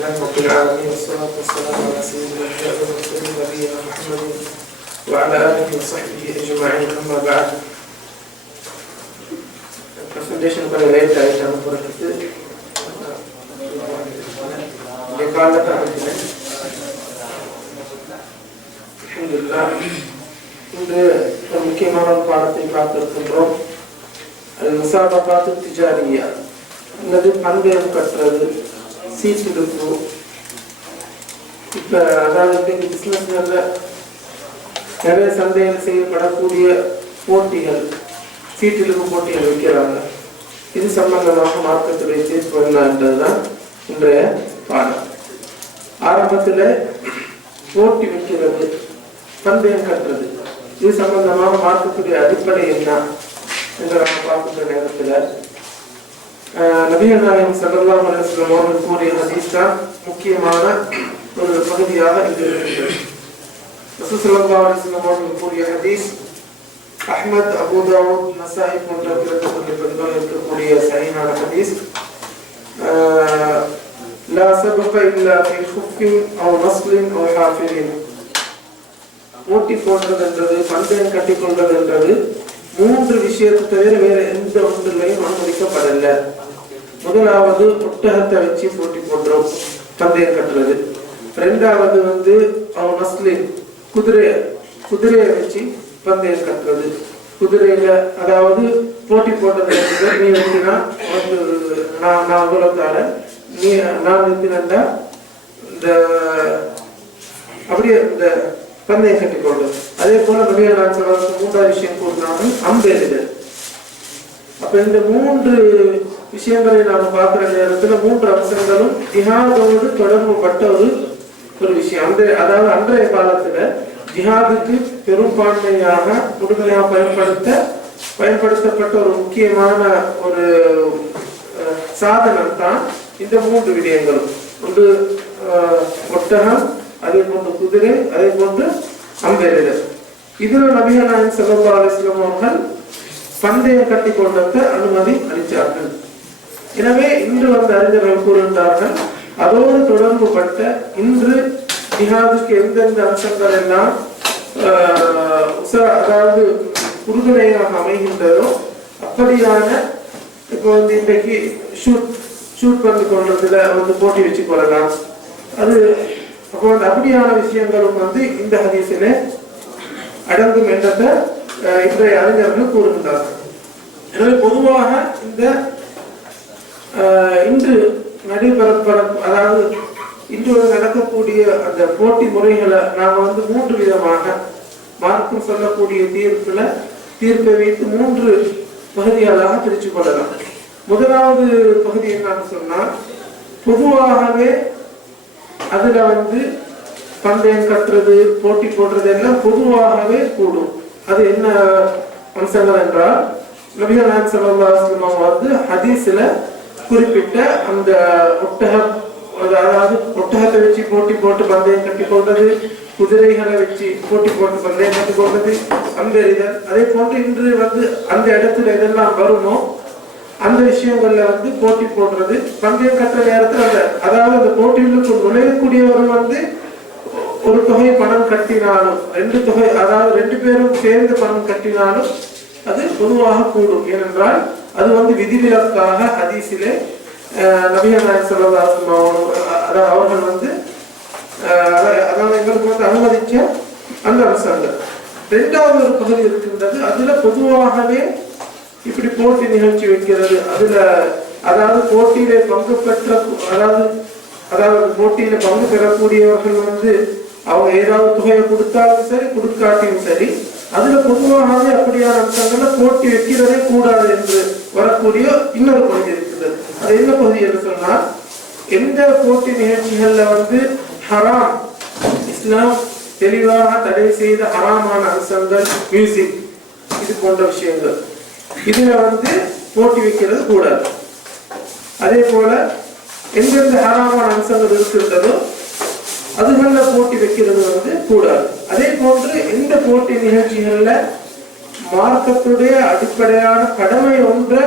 لله رب العالمين والصلاة والسلام على سيدنا المرسلين نبينا محمد وعلى آله وصحبه أجمعين أما بعد presentation கொஞ்சம் late ஆகிட்டாங்க போகிறதுக்கு இங்கே காலைல தான் அனுப்பினேன் அல்ஹம்துலில்லாஹ். இன்று ஒரு முக்கியமான ஒரு பாடத்தை பார்த்திருக்கின்றோம் அது முசாபகாத்து திஜாரியா அல்லது பந்தயம் கட்டுறது சீட்டெடுப்பு இப்போ அதாவது இன்னைக்கு நிறைய சந்தைகள் செய்யப்படக்கூடிய போட்டிகள் சீட்டிலுக்கு போட்டிகள் வைக்கிறாங்க இது சம்பந்தமாக மார்க்கத்துடைய தீர்ப்பு என்னன்றதுதான் இன்றைய பாடம். ஆரம்பத்தில் போட்டி வைக்கிறது பந்தயம் கட்டுறது. இது சம்பந்தமாக மார்க்கத்துடைய அடிப்படை என்ன என்று நாம் பார்க்கின்ற நேரத்தில் நபிகள் நாயகம் சல்லல்லாஹு அலைஹி அவர்கள் கூறிய ஹதீஸ் தான் முக்கியமான ஒரு பகுதியாக இது இருக்கிறது ரசூல் ஸல்லல்லாஹு அவர்கள் கூறிய ஹதீஸ் அஹ்மத் அபூ தாவூத் நசாயி போன்ற கிரந்தங்களில் பதிவாக இருக்கக்கூடிய சரியான ஹதீஸ். لا سبق إلا في خف أو نصل أو حافر ஊட்டி போட்டி என்றது பந்தயம் கட்டி கொள்வது என்றது மூன்று விஷயத்தை தவிர வேற எந்த ஒன்றிலையும் அனுமதிக்கப்படலை. முதலாவது ஒட்டகத்தை வச்சு போட்டி போடுறோம். பந்தயம் கட்டுறது. ரெண்டாவது வந்து அவன் மஸ்லின் குதிரைய குதிரையை வச்சு பந்தயம் கட்டுறது. குதிரையில அதாவது போட்டி போட்டது நீ வச்சுனா வந்து நான் நான் அவ்வளவு தரேன் நீ நான் வைக்கிறேன்டா இந்த அப்படியே இந்த பந்தயம் கட்டிக்கொள்வது அதே போல நபிகள் நாட்கள் மூன்றாவது விஷயம் கூறினாங்க அம்பெறுதல் அப்ப இந்த மூன்று விஷயங்களை நாம் பார்க்கிற நேரத்துல மூன்று அம்சங்களும் ஜிஹாதோடு தொடர்பு பட்ட ஒரு ஒரு விஷயம். அந்த அதாவது அன்றைய காலத்துல ஜிஹாதுக்கு பெரும்பான்மையாக முழுமையாக பயன்படுத்த பயன்படுத்தப்பட்ட ஒரு முக்கியமான ஒரு சாதனம் தான் இந்த மூன்று விடயங்களும். ஒன்று ஒட்டகம் அதே போன்று குதிரை அதே போன்று அம்பெறுதல் இதுல நபிகள் நாயன் ஸல்லல்லாஹு அலைஹி அவர்கள் பந்தயம் கட்டி கொண்டத அனுமதி அளித்தார்கள். எனவே இன்று வந்த அறிஞர்கள் கூறுகின்றார்கள் அதோடு தொடர்பு பட்ட இன்று ஜிஹாதுக்கு எந்தெந்த அம்சங்கள் எல்லாம் ஆஹ், அதாவது உறுதுணையாக அமைகின்றதோ அப்படியான இப்போ வந்து இன்றைக்கு ஷூட் ஷூட் பண்ணி கொள்றதுல வந்து போட்டி வச்சு கொள்ளலாம். அது அப்போ வந்து அப்படியான விஷயங்களும் வந்து இந்த ஹதீஸிலே அடங்கும் என்றதை இன்றைய அறிஞர்கள் கூறுகின்றார்கள். எனவே பொதுவாக இந்த இன்று நடைபெறப்பட அதாவது இன்று நடக்கக்கூடிய அந்த போட்டி முறைகளை நாம் வந்து மூன்று விதமாக மார்க்கம் சொல்லக்கூடிய தீர்ப்பில் தீர்ப்பை வைத்து மூன்று பகுதிகளாக பிரித்து கொள்ளலாம். முதலாவது பகுதி என்னன்னு சொன்னால் பொதுவாகவே அதில் வந்து பந்தயம் கட்டுறது போட்டி போடுறது எல்லாம் பொதுவாகவே கூடும். அது என்ன அம்சங்கள் என்றால் நபிகள் நாயகம் ஸல்லல்லாஹு வந்து ஹதீஸில் குறிப்பிட்ட அந்த ஒட்டகம் அதாவது ஒட்டகத்தை வச்சு போட்டி போட்டு பந்தயம் கட்டி கொள்றது குதிரைகளை வச்சு போட்டி போட்டு பந்தயம் கட்டி கொள்றது அம்பெறிதல் அதே போன்று இன்று வந்து அந்த இடத்துல எதெல்லாம் வருமோ அந்த விஷயங்கள்ல வந்து போட்டி போடுறது பந்தயம் கட்டுற நேரத்தில் அந்த அதாவது அந்த போட்டிகளுக்கு நுழையக்கூடியவர் வந்து ஒரு தொகை பணம் கட்டினாலும் ரெண்டு தொகை அதாவது ரெண்டு பேரும் சேர்ந்து பணம் கட்டினாலும் அது பொதுவாக கூடும். ஏனென்றால் அது வந்து விதிவிலக்காக ஹதீஸிலே அஹ், நபிகள் நாயகம் ஸல்லல்லாஹு அவர்கள் அதாவது அவர்கள் வந்து அதாவது எங்களுக்கு வந்து அனுமதிச்ச அந்த அரசாங்கம் ரெண்டாவது ஒரு பகுதி இருக்கின்றது அதுல பொதுவாகவே இப்படி போட்டி நிகழ்ச்சி வைக்கிறது. அதுல அதாவது போட்டியில பங்கு பெற்ற அதாவது அதாவது போட்டியில பங்கு பெறக்கூடியவர்கள் வந்து அவங்க ஏதாவது தொகையை கொடுத்தாலும் சரி கொடுக்காட்டியும் சரி அதுல பொதுவாகவே அப்படியான அம்சங்களை போட்டி வைக்கிறதே கூடாது என்று வரக்கூடிய இன்னொரு பகுதி இருக்கிறது அது என்ன பகுதி என்று சொன்னால் எந்த போட்டி நிகழ்ச்சிகள்ல வந்து ஹராம் இஸ்லாம் தெளிவாக தடை செய்த ஹராமான அம்சங்கள் மியூசிக் இது போன்ற விஷயங்கள். இதுல வந்து போட்டி வைக்கிறது கூடாது. அதே போல எந்தெந்த ஹராமான அம்சங்கள் இருக்கின்றதோ அதுகளில் போட்டி வைக்கிறது வந்து கூடாது. அதே போன்று இந்த போட்டி நிகழ்ச்சிகளில் மார்க்கத்துடைய அடிப்படையான கடமை ஒன்றை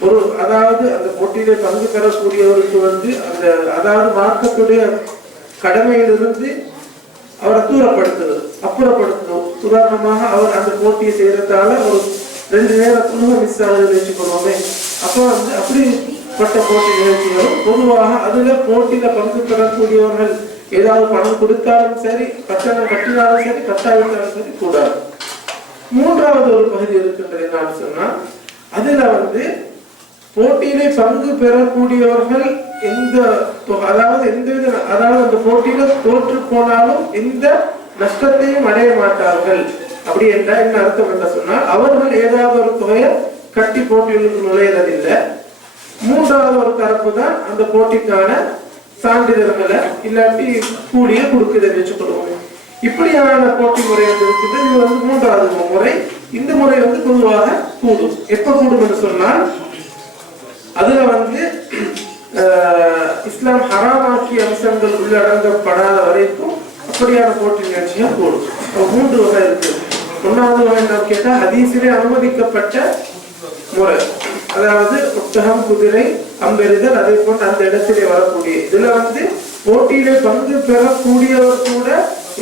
ஒரு அதாவது அந்த போட்டியிலே பங்கு பெறக்கூடியவருக்கு வந்து அந்த அதாவது மார்க்கத்துடைய கடமையிலிருந்து அவரை தூரப்படுத்துறது அப்புறப்படுத்தணும் உதாரணமாக அவர் அந்த போட்டியை செய்யறதால ஒரு ரெண்டு நேரம் குழுவை மிஸ் ஆகுது வச்சுக்கணுமே அப்போ வந்து அப்படிப்பட்ட போட்டி நிகழ்ச்சிகளும் பொதுவாக அதுல போட்டியில பங்கு பெறக்கூடியவர்கள் ஏதாவது பணம் கொடுத்தாலும் சரி கட்டணம் கட்டினாலும் சரி கட்டாவிட்டாலும் சரி கூடாது. மூன்றாவது ஒரு பகுதி இருக்கின்றது நான் சொன்னா அதுல வந்து போட்டியிலே பங்கு பெறக்கூடியவர்கள் எந்த அதாவது எந்த வித அதாவது அந்த போட்டியில தோற்று போனாலும் எந்த நஷ்டத்தையும் அடைய மாட்டார்கள். அப்படி என்றால் என்ன அர்த்தம் என்ன சொன்னால் அவர்கள் ஏதாவது ஒரு தொகையை கட்டி போட்டிகளுக்கு நுழையறதில்லை மூன்றாவது ஒரு தரப்பு தான் அந்த போட்டிக்கான சான்றிதழ்களை இல்லாட்டி கூலிய கொடுக்குதுன்னு வச்சுக்கொள்வோம் இப்படியான போட்டி முறை வந்து இருக்குது. இது வந்து மூன்றாவது முறை. இந்த முறை வந்து பொதுவாக கூடும். எப்ப கூடும் என்று சொன்னால் அதுல வந்து இஸ்லாம் ஹராமாக்கிய அம்சங்கள் உள்ளடங்கப்படாத வரைக்கும் அப்படியான போட்டி நிகழ்ச்சிகள் கூடும். மூன்று வகை இருக்கு. ஒன்னாவது வகை என்ன கேட்டா ஹதீஸிலே அனுமதிக்கப்பட்ட முறை. அதாவது ஒட்டகம் குதிரை அம்பெறுதல் அதே போன்று அந்த இடத்திலே வரக்கூடிய. இதுல வந்து போட்டியில பங்கு பெறக்கூடியவர் கூட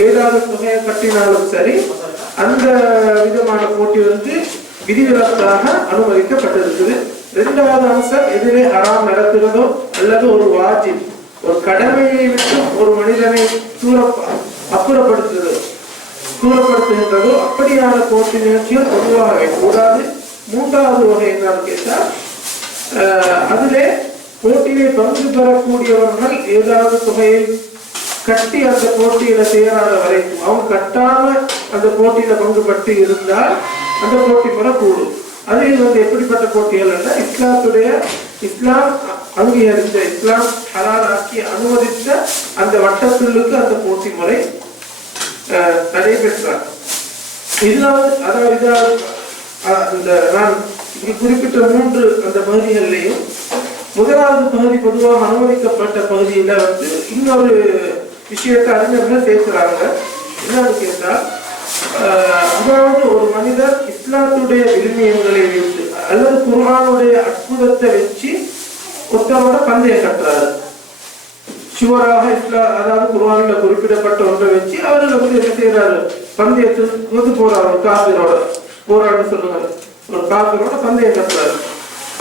ஏதாவது தொகையை கட்டினாலும் சரி அந்த விதமான போட்டி வந்து விதிவிலக்காக அனுமதிக்கப்பட்டிருக்குது. இரண்டாவது அம்சம் எதிரே அறாம் நடத்துகிறதோ அல்லது ஒரு வாஜிப் ஒரு கடமையை விட்டு ஒரு மனிதனை தூர அப்புறப்படுத்துகிறது தூரப்படுத்துகின்றதோ அப்படியான போட்டி நிகழ்ச்சிகள் பொதுவாகவே கூடாது. மூன்றாவது வகை என்னன்னு கேட்டால் அதிலே போட்டியிலே பங்கு பெறக்கூடியவர்கள் ஏதாவது தொகையை கட்டி அந்த போட்டியில சேராத வரைக்கும் அவங்க கட்டாம அந்த போட்டியில பங்கு பட்டு இருந்தால் அந்த போட்டி முறை கூடும் அது வந்து எப்படிப்பட்ட போட்டிகள் என்றால் இஸ்லாத்துடைய இஸ்லாம் அங்கீகரித்த இஸ்லாம் ஹலாலாக்கி அனுமதித்த அந்த வட்டத்துள்ளுக்கு அந்த போட்டி முறை அஹ், நடைபெற்றார். இதுல அதாவது இந்த நான் இங்கு குறிப்பிட்ட மூன்று அந்த பகுதிகளிலையும் முதலாவது பகுதி பொதுவாக அனுமதிக்கப்பட்ட பகுதியில வந்து இன்னொரு விஷயத்தை அறிஞர்கள் சேர்க்கிறாங்க. என்னன்னு கேட்டால் அதாவது ஒரு மனிதர் இஸ்லாத்துடைய விழுமியங்களை வைத்து அல்லது குர்ஆனுடைய அற்புதத்தை வச்சு ஒருத்தரோட பந்தயம் கட்டுறாரு. சுவராக இஸ்லா அதாவது குர்ஆன்ல குறிப்பிடப்பட்ட ஒன்றை வச்சு அவர்கள் வந்து என்ன செய்யறாரு பந்தயத்தில் வந்து போறாரு ஒரு காபிரோட. போராடு சொல்லுங்க ஒரு டாக்டரோட பந்தயம் கட்டுறாரு.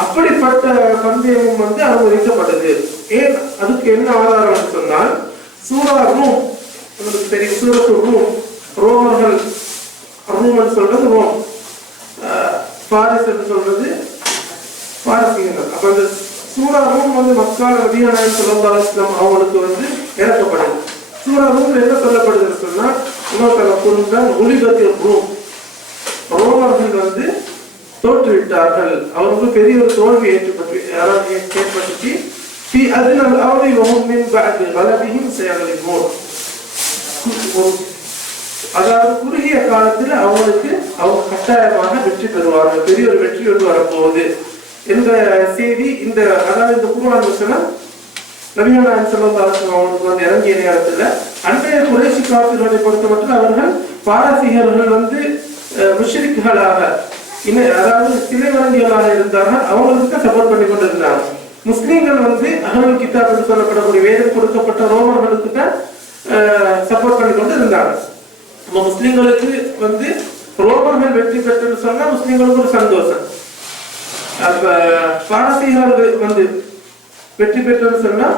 அப்படிப்பட்ட பந்தயம் வந்து அனுமதிக்கப்பட்டது. ஏன்? அதுக்கு என்ன ஆதாரம் சொன்னால் சூரா ரூம் உங்களுக்கு தெரியும் சூரத்து ரூம் ரோமர்கள் ரூமன் சொல்றது ரோம். பாரிஸ் என்று சொல்றது பாரசீகர்கள். அப்ப அந்த சூரா ரூம் வந்து மக்கள் அதிகாரம் சொல்லா அவங்களுக்கு வந்து இறக்கப்படுது சூரா ரூம் என்ன சொல்லப்படுதுன்னு சொன்னா இன்னொருத்தர கூறுதான் ஒளிபத்தில் ரூம் ரோமர்கள் வந்து தோற்றுவிட்டார்கள் அவருக்கு பெரிய ஒரு தோல்வி ஏற்பட்டு யாராவது ஏற்பட்டுச்சு في أدنى الأرض وهم من بعد غلبهم سيغلبون அதாவது குறுகிய காலத்தில் அவங்களுக்கு அவங்க கட்டாயமாக வெற்றி பெறுவார்கள் பெரிய ஒரு வெற்றி வந்து வரப்போகுது என்ற செய்தி இந்த அதாவது இந்த குருவான் வசனம் நபிகளான் செல்வதாசன் அவங்களுக்கு வந்து இறங்கிய நேரத்துல அன்றைய குறைசி காப்பிர்களை பொறுத்த மட்டும் அவர்கள் பாரசீகர்கள் வந்து அஹ், முஷ்ரிக்குகளாக இன்ன அதாவது சிலை வழங்கியவராக இருந்தார்கள். அவங்களுக்கு சப்போர்ட் பண்ணி கொண்டிருந்தாங்க முஸ்லீம்கள் வந்து அகமல் கிதாப் என்று சொல்லப்படக்கூடிய வேதம் கொடுக்கப்பட்ட ரோமர்களுக்கு தான் சப்போர்ட் பண்ணி கொண்டு இருந்தாங்க நம்ம முஸ்லிம்களுக்கு வந்து ரோமர்கள் வெற்றி பெற்றுன்னு சொன்னா முஸ்லீம்களுக்கு ஒரு சந்தோஷம். அப்ப பாரசீகர்கள் வந்து வெற்றி பெற்றுன்னு சொன்னா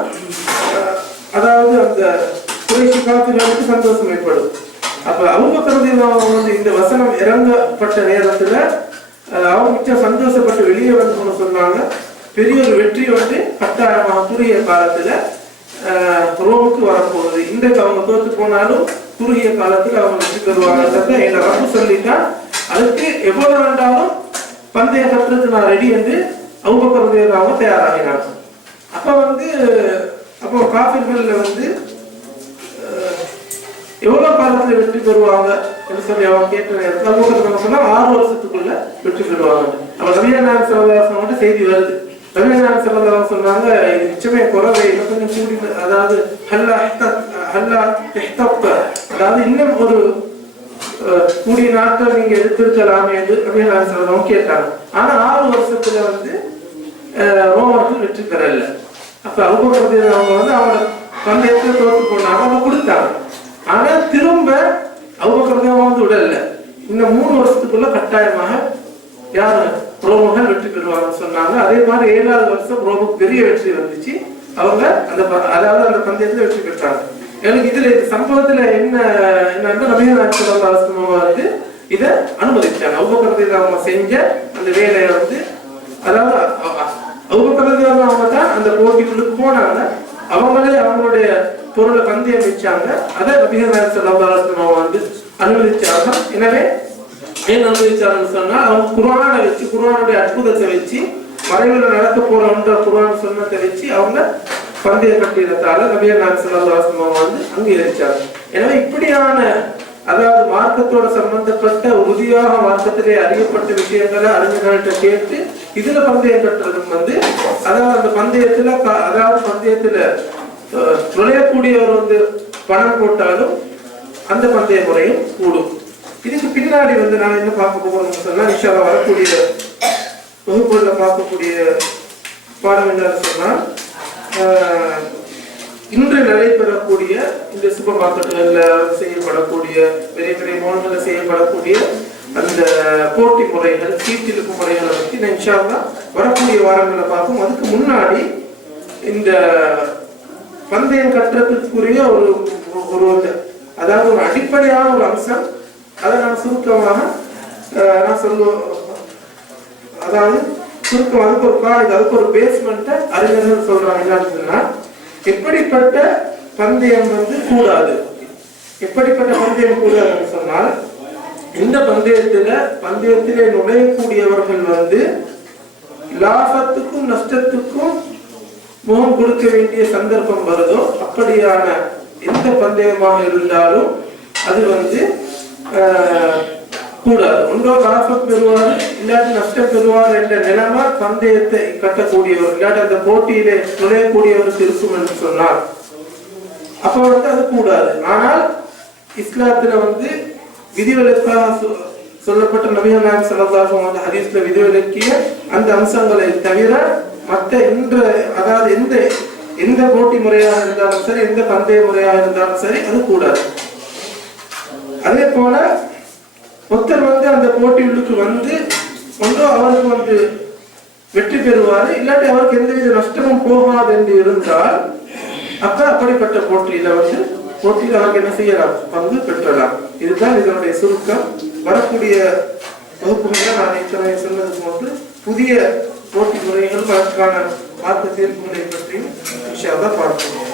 அதாவது அந்த குறைசி காப்பிர்களுக்கு சந்தோஷம் ஏற்படும். அப்ப அவங்க வந்து இந்த வசனம் இறங்கப்பட்ட நேரத்துல அவங்க மிச்சம் சந்தோஷப்பட்டு வெளியே வந்து சொன்னாங்க. பெரிய ஒரு வெற்றி வந்து கட்டாயமாக குறுகிய காலத்துல ரோமுக்கு வரப்போகுது. இன்றைக்கு அவங்க தோத்து போனாலும் குறுகிய காலத்துல அவங்க வெற்றி பெறுவாங்கன்றத என்ன ரப்பு சொல்லிட்டா அதுக்கு எவ்வளவு வேண்டாலும் பந்தய கட்டுறதுக்கு நான் ரெடி என்று அவங்க அவங்க தயாராகினாங்க அப்ப வந்து அப்போ காஃபிர்கள் வந்து எவ்வளவு காலத்துல வெற்றி பெறுவாங்க சொல்லி அவங்க கேட்ட நேரத்தில் அவங்க சொன்னா ஆறு வருஷத்துக்குள்ள வெற்றி பெறுவாங்க. அப்ப நவீன சிவதாசன் மட்டும் செய்தி வருது. நவீன சிவதாசன் சொன்னாங்க இது நிச்சயமே குறவை இன்னும் கொஞ்சம் கூடி அதாவது ஹல்லா ஹல்லா அதாவது இன்னும் ஒரு அஹ், கூடிய நாட்கள் நீங்க எடுத்திருக்கலாமே என்று நவீன சிவதாசன் கேட்டாங்க. ஆனா ஆறு வருஷத்துல வந்து அஹ், ரோமர்கள் வெற்றி பெறல. அப்ப அவங்க அவங்க வந்து அவங்க பந்தயத்தை தோற்று போனாங்க அவங்க கொடுத்தாங்க. ஆனா திரும்ப அபுபக்கர் விடல. இந்த மூணு வருஷத்துக்குள்ள கட்டாயமாக யார் ரோமர்கள் வெற்றி பெறுவாங்கன்னு சொன்னாங்க. அதே மாதிரி ஏழாவது வருஷம் ரோம பெரிய வெற்றி வந்துச்சு. அவங்க அந்த ப- அதாவது அந்த பந்தயத்துல வெற்றி பெற்றாங்க. எனக்கு இதுல இந்த சம்பவத்துல என்ன என்னன்னா நவீன வந்து இதை அனுமதிச்சாங்க. அவுபக்கரத்தில் அவங்க செஞ்ச அந்த வேலையை வந்து அதாவது அவுபக்கரத்தில் அவங்க தான் அந்த போட்டிக்குள்ளுக்கு போனாங்க. அவங்களே அவங்களுடைய பொருளை பந்தயம் வச்சாங்க அதை நபிகள் செல்லவாசம் வந்து அனுமதிச்சாங்க. எனவே ஏன் அனுமதிச்சாருன்னு சொன்னா அவங்க குரானை வச்சு குரானுடைய அற்புதத்தை வச்சு மறைவில் நடக்க போறோம்ன்ற குரான் சொன்னதை வச்சு அவங்க பந்தய கட்டிடத்தால நபிய நாயகம் ஸல்லல்லாஹு வந்து அங்கீகரிச்சாங்க. எனவே இப்படியான அதாவது மார்க்கத்தோட சம்பந்தப்பட்ட உறுதியாக மார்க்கத்திலே அறியப்பட்ட விஷயங்களை அறிஞர்கள்ட்ட கேட்டு இதுல பந்தயம் கட்டுறதும் வந்து அதாவது அந்த பந்தயத்துல க- அதாவது பந்தயத்துல நுழையக்கூடியவர் வந்து பணம் போட்டாலும் அந்த பந்தய முறையும் கூடும். இதுக்கு பின்னாடி வந்து நான் என்ன பார்க்க போகிறோம்னு சொன்னால் நிஷால வரக்கூடிய வகுப்புகளில் பார்க்கக்கூடிய பாடம் என்னன்னு சொன்னால் இன்று நடைபெறக்கூடிய இந்த சூப்பர் மார்க்கெட்டுகளில் செய்யப்படக்கூடிய பெரிய பெரிய மால்களில் செய்யப்படக்கூடிய அந்த போட்டி முறைகள் சீட்டிழுப்பு முறைகளை பற்றி நான் நிஷாவை வரக்கூடிய வாரங்களை பார்க்கும் அதுக்கு முன்னாடி இந்த பந்தயம் கட்டுறதுக்குரிய ஒரு ஒரு அதாவது ஒரு அடிப்படையான ஒரு அம்சம். அதை நான் சுருக்கமாக நான் சொல்லுவோம் அதாவது சுருக்கம் அதுக்கு ஒரு காலேஜ் அதுக்கு ஒரு பேஸ்மெண்ட்டை அறிஞர்கள் சொல்றாங்க. என்னன்னு சொன்னா எப்படிப்பட்ட பந்தயம் வந்து கூடாது? எப்படிப்பட்ட பந்தயம் கூடாதுன்னு சொன்னால் இந்த பந்தயத்துல பந்தயத்திலே நுழையக்கூடியவர்கள் வந்து லாபத்துக்கும் நஷ்டத்துக்கும் முகம் கொடுக்க வேண்டிய சந்தர்ப்பம் வருதோ அப்படியான எந்த பந்தயமாக இருந்தாலும் அது வந்து கூடாது. ஒன்றோ லாபம் பெறுவார் இல்லாட்டி நஷ்டம் பெறுவார் என்ற நிலைமை பந்தயத்தை கட்டக்கூடியவர் இல்லாட்டி அந்த போட்டியிலே நுழையக்கூடியவருக்கு இருக்கும் என்று சொன்னார் அப்ப வந்து அது கூடாது. ஆனால் இஸ்லாத்துல வந்து விதிவிலக்காக சொ- சொல்லப்பட்ட நபிகள் நாயகம் ஸல்லல்லாஹு வந்து ஹதீஸ்ல விதிவிலக்கிய அந்த அம்சங்களை தவிர மற்ற இன்று அதாவது எந்த எந்த போட்டி முறையாக இருந்தாலும் சரி எந்த பந்தய முறையாக இருந்தாலும் சரி அது கூடாது. அதே போல ஒருத்தர் வந்து அந்த போட்டிகளுக்கு வந்து ஒன்றும் அவருக்கு வந்து வெற்றி பெறுவார் இல்லாட்டி அவருக்கு எந்தவித நஷ்டமும் போகாது என்று இருந்தால் அப்ப அப்படிப்பட்ட போட்டியில வந்து போட்டியில் அவருக்கு என்ன செய்யலாம்? பங்கு பெற்றலாம். இதுதான் இதனுடைய சுருக்கம். வரக்கூடிய வகுப்புகளை நான் ஏற்கனவே சொன்னது போன்று புதிய போட்டி முறைகள் அதற்கான மார்க்க தீர்ப்புகளை பற்றியும் விஷயம் பார்ப்போம்.